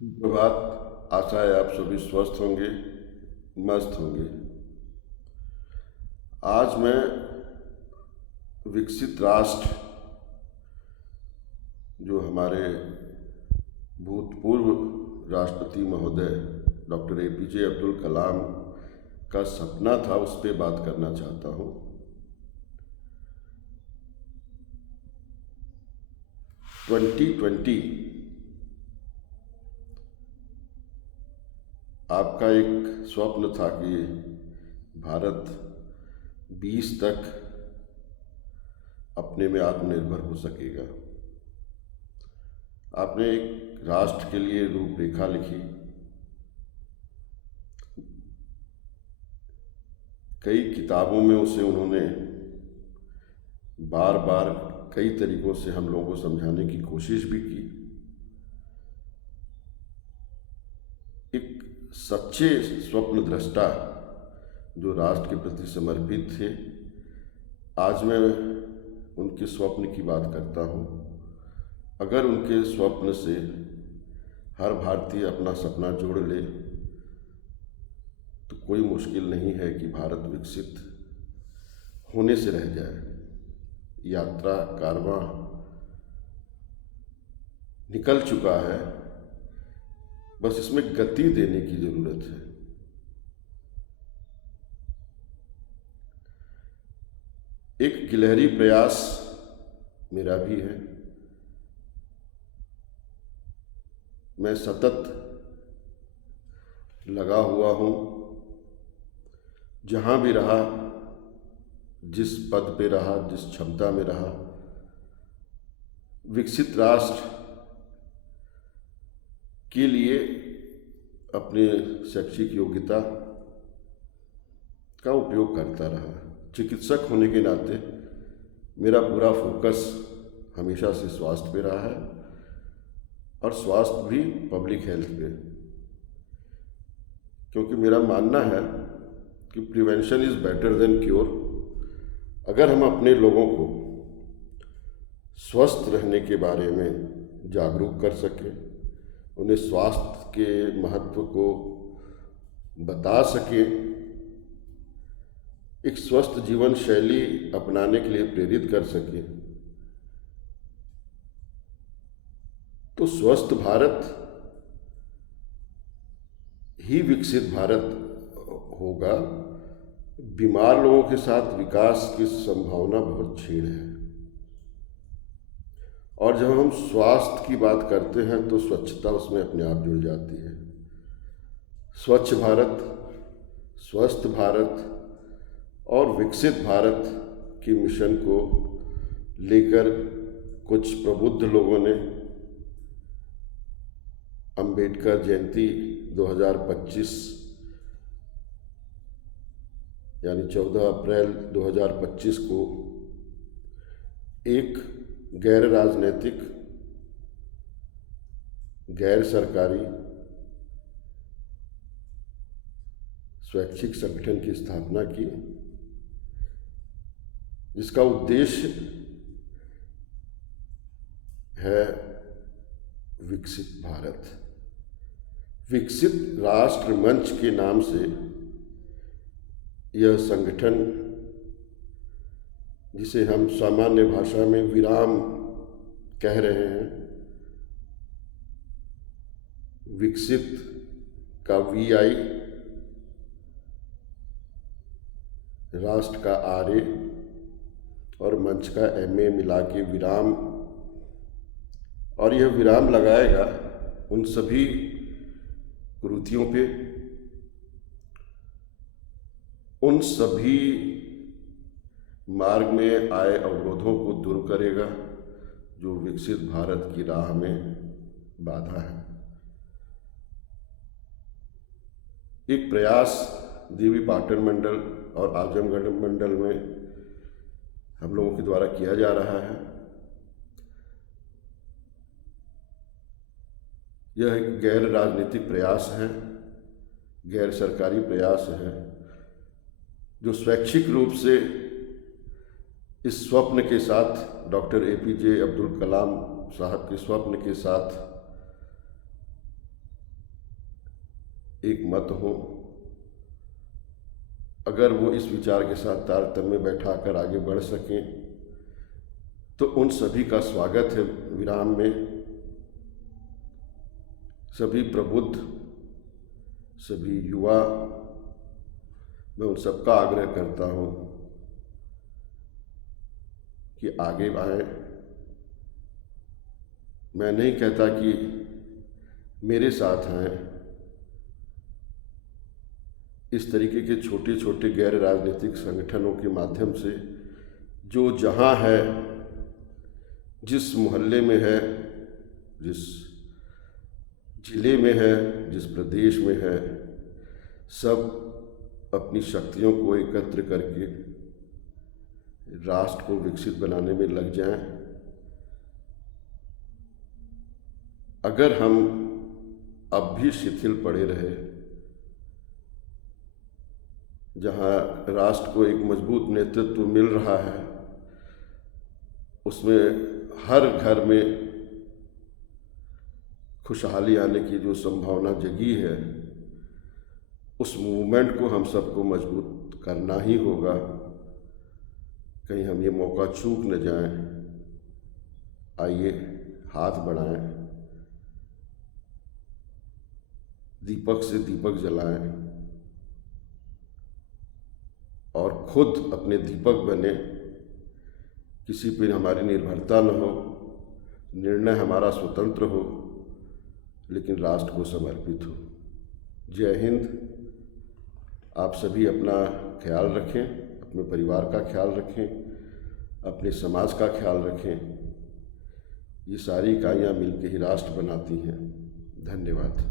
प्रभात। आशा है आप सभी स्वस्थ होंगे, मस्त होंगे। आज मैं विकसित राष्ट्र, जो हमारे भूतपूर्व राष्ट्रपति महोदय डॉक्टर APJ अब्दुल कलाम का सपना था, उस पर बात करना चाहता हूँ। 2020 आपका एक स्वप्न था कि भारत 20 तक अपने में आत्मनिर्भर हो सकेगा। आपने एक राष्ट्र के लिए रूपरेखा लिखी, कई किताबों में उसे उन्होंने बार बार कई तरीकों से हम लोगों को समझाने की कोशिश भी की। एक सच्चे स्वप्न दृष्टा जो राष्ट्र के प्रति समर्पित थे, आज मैं उनके स्वप्न की बात करता हूँ। अगर उनके स्वप्न से हर भारतीय अपना सपना जोड़ ले तो कोई मुश्किल नहीं है कि भारत विकसित होने से रह जाए। यात्रा कारवां निकल चुका है, बस इसमें गति देने की जरूरत है। एक गिलहरी प्रयास मेरा भी है। मैं सतत लगा हुआ हूँ, जहाँ भी रहा, जिस पद पे रहा, जिस क्षमता में रहा, विकसित राष्ट्र के लिए अपने शैक्षिक योग्यता का उपयोग करता रहा। चिकित्सक होने के नाते मेरा पूरा फोकस हमेशा से स्वास्थ्य पे रहा है, और स्वास्थ्य भी पब्लिक हेल्थ पे, क्योंकि मेरा मानना है कि prevention is better than cure. अगर हम अपने लोगों को स्वस्थ रहने के बारे में जागरूक कर सकें, उन्हें स्वास्थ्य के महत्व को बता सकें, एक स्वस्थ जीवन शैली अपनाने के लिए प्रेरित कर सकें, तो स्वस्थ भारत ही विकसित भारत होगा। बीमार लोगों के साथ विकास की संभावना बहुत क्षीण है। और जब हम स्वास्थ्य की बात करते हैं तो स्वच्छता उसमें अपने आप जुड़ जाती है। स्वच्छ भारत, स्वस्थ भारत और विकसित भारत के मिशन को लेकर कुछ प्रबुद्ध लोगों ने अंबेडकर जयंती 2025 यानी 14 अप्रैल 2025 को एक गैर राजनीतिक, गैर सरकारी स्वैच्छिक संगठन की स्थापना की, जिसका उद्देश्य है विकसित भारत। विकसित राष्ट्र मंच के नाम से यह संगठन, जिसे हम सामान्य भाषा में विराम कह रहे हैं, विकसित का VI, राष्ट्र का RA और मंच का MA मिला के विराम, और यह विराम लगाएगा उन सभी कुरीतियों पे, उन सभी मार्ग में आए अवरोधों को दूर करेगा जो विकसित भारत की राह में बाधा है। एक प्रयास देवी पाटन मंडल और आजमगढ़ मंडल में हम लोगों के द्वारा किया जा रहा है। यह एक गैर राजनीतिक प्रयास है, गैर सरकारी प्रयास है, जो स्वैच्छिक रूप से इस स्वप्न के साथ, डॉक्टर APJ अब्दुल कलाम साहब के स्वप्न के साथ एक मत हो, अगर वो इस विचार के साथ तारतम्य बैठाकर आगे बढ़ सकें तो उन सभी का स्वागत है विराम में। सभी प्रबुद्ध, सभी युवा, मैं उन सबका आग्रह करता हूँ कि आगे आएं। मैं नहीं कहता कि मेरे साथ आएं, इस तरीके के छोटे छोटे गैर राजनीतिक संगठनों के माध्यम से जो जहाँ है, जिस मोहल्ले में है, जिस जिले में है, जिस प्रदेश में है, सब अपनी शक्तियों को एकत्र करके राष्ट्र को विकसित बनाने में लग जाएं। अगर हम अब भी शिथिल पड़े रहे, जहाँ राष्ट्र को एक मजबूत नेतृत्व मिल रहा है, उसमें हर घर में खुशहाली आने की जो संभावना जगी है, उस मूवमेंट को हम सबको मजबूत करना ही होगा। कहीं हम ये मौका चूक न जाएं। आइए हाथ बढ़ाएं, दीपक से दीपक जलाएं और खुद अपने दीपक बने। किसी पर हमारी निर्भरता न हो, निर्णय हमारा स्वतंत्र हो, लेकिन राष्ट्र को समर्पित हो। जय हिंद। आप सभी अपना ख्याल रखें, अपने परिवार का ख्याल रखें, अपने समाज का ख्याल रखें। ये सारी इकाइयाँ मिलकर ही राष्ट्र बनाती हैं। धन्यवाद।